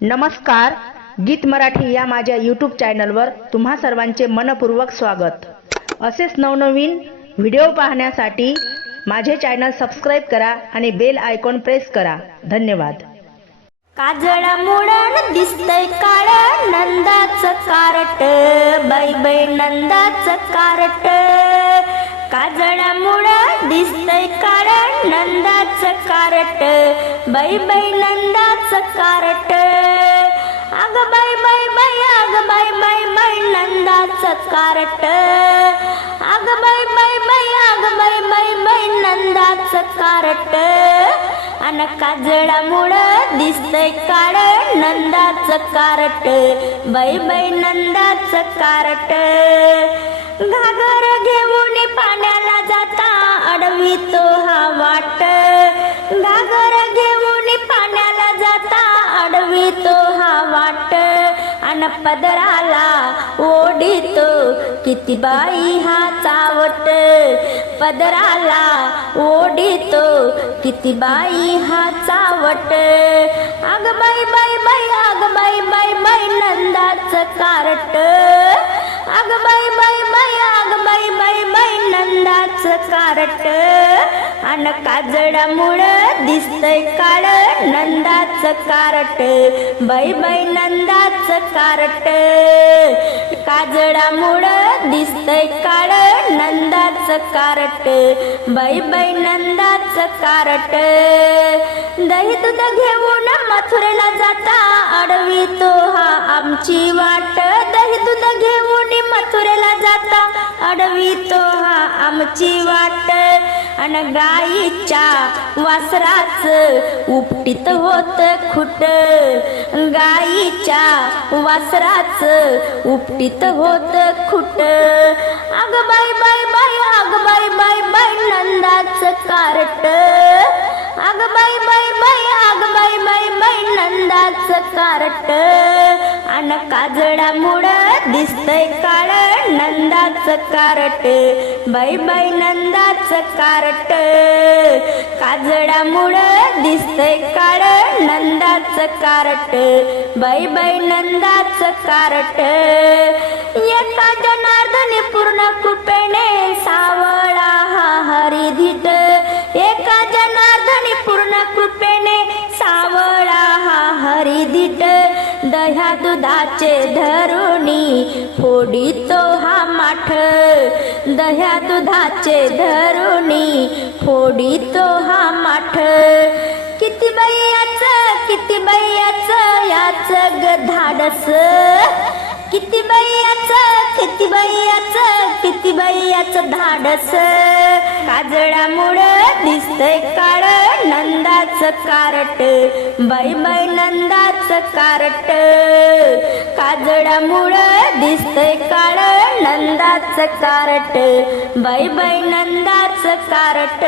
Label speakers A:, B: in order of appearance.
A: नमस्कार गीत मराठी या माझ्या यूट्यूब चॅनलवर तुम्हा सर्वांचे मनपूर्वक स्वागत. असेच नवनवीन व्हिडिओ पाहण्यासाठी माझे चॅनल सबस्क्राईब करा आणि बेल आयकॉन प्रेस करा. धन्यवाद.
B: काजळा मुळण दिसतय काळ नंदाच कारट बाई बाई नंदाच कारट काजळामुळ दिसतय कारण नंदाच कारट. बाई बाई नंदाच कारट. अग बाई बाई बाई अग बाई बाई बाई नंदाच कारट. अग बाई बाई बाई अग बाई बाई बाई नंदाच कारट. अन काजळामुळं दिसतय कारण नंदाच कारट. बाई बाई नंदाच कारट. घागर घेऊ पाण्याला जाता अडवितो हा वाट. घागर घेऊन पाण्याला जाता अडवितो हा वाट. अन पदराला ओढितो किती बाई हा चावट. पदराला ओढितो किती बाई हा चावट. अग बाई बाई बाई अग बाई बाई बाई नंदाच कारट. अग बाई कारट अन काजळामुळं दिसतय काळ नंदाच कारट. बाई बाई नंदाच कारट. काजळामुळं दिसतय काळ नंदाच कारट. बाई बाई नंदाच कारट. दही दुध घेऊन मथुरेला जाता अडवी तो हा आमची वाट. दही दुध घेऊन मथुरेला अडवी तो हा आमची वाट. अन गाईच्या वासराच उपटीत होत खुट. गाईच्या वासराच उपटीत होत खुट. अग बाई बाई बाई अग बाई बाई बाई नंदाच कारट. अग बाई बाई बाई अग बाई बाई बाई नंदाच कारट. अन मुड दिसतय काळ. नंदाच कारट बाई बाई नंदाच कारट. काजळामुळं दिसतय काळ. नंदाच कारट बाई बाई नंदाच कारट. एका जनार्दनी पूर्ण कृपेने सावळा हा हरिधित. एका जनार्दनी पूर्ण कृपेने सा दह्या दुधाचे धरुणी फोडितो हा माठ. दह्या दुधाचे धरुणी फोडितो हा माठ. किती बैयाच किती बैयाच याच ग धाडस. किती बैयाच किती बैयाच किती बैयाच धाडस. काजळामुळं दिसतय काळ नंदाच कारट. बाई बाई नंदाच कारट. काजळामुळं दिसतय काळ नंदाच कारट. बाई बाई नंदाच कारट.